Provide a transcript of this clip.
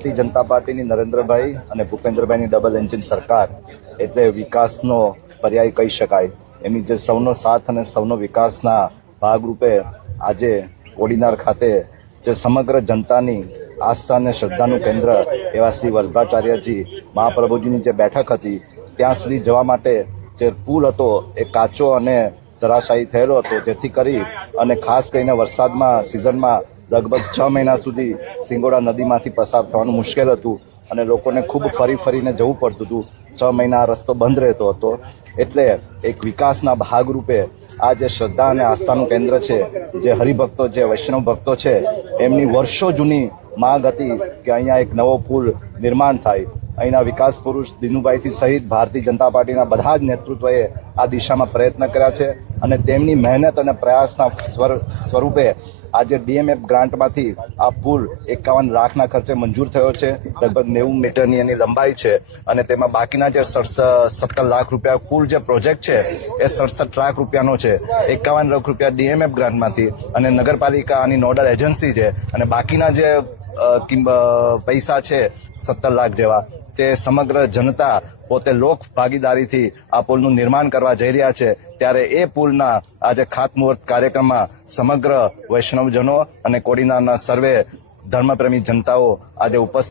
ભારતીય જનતા પાર્ટીની નરેન્દ્રભાઈ અને ભૂપેન્દ્રભાઈની double engine સરકાર એટલે વિકાસનો પર્યાય કહી શકાય. એમની જે સૌનો સાથ અને સૌનો વિકાસના ભાગરૂપે આજે કોડીનાર ખાતે જે સમગ્ર જનતાની આસ્થા અને શ્રદ્ધાનું કેન્દ્ર એવા શ્રી વલ્લભાચાર્યજી મહાપ્રભુજીની જે બેઠક હતી ત્યાં સુધી જવા માટે જે પુલ હતો એ કાચો અને ધરાશાયી થયેલો હતો, જેથી કરી અને ખાસ કરીને વરસાદમાં સિઝનમાં લગભગ 6 મહિના સુધી સિંગોડા નદીમાંથી પસાર થવાનું મુશ્કેલ હતું અને લોકોને ખૂબ ફરીને જવું પડતું હતું. 6 મહિના રસ્તો બંધ રહેતો હતો. એટલે એક વિકાસના ભાગરૂપે આ જે શ્રદ્ધા અને આસ્થાનું કેન્દ્ર છે, જે હરિભક્તો છે, વૈષ્ણવ ભક્તો છે, એમની વર્ષો જૂની માંગ હતી કે અહીંયા એક નવો પુલ નિર્માણ થાય. અહીંના વિકાસ પુરુષ દિનુભાઈથી સહિત ભારતીય જનતા પાર્ટીના બધા જ નેતૃત્વએ આ દિશામાં પ્રયત્ન કર્યા છે અને તેમની મહેનત અને પ્રયાસના સ્વરૂપે આજે DMF ગ્રાન્ટમાંથી આ પુલ 51 લાખના ખર્ચે મંજૂર થયો છે. લગભગ 90 મીટરની એની લંબાઈ છે અને તેમાં બાકીના જે 17 લાખ રૂપિયા કુલ જે પ્રોજેક્ટ છે એ 67 લાખ રૂપિયાનો છે. 51 લાખ રૂપિયા DMF ગ્રાન્ટમાંથી અને નગરપાલિકા આની નોડલ એજન્સી છે અને બાકીના જે પૈસા છે 17 લાખ જેવા તે સમગ્ર જનતા પોતે લોક ભાગીદારીથી આ પુલનું નિર્માણ કરવા જઈ રહ્યા છે. ત્યારે એ પુલના આજે ખાતમુહૂર્ત કાર્યક્રમમાં સમગ્ર વૈષ્ણવજનો અને કોડીનારના સર્વે ધર્મપ્રેમી જનતાઓ આજે ઉપસ્થિત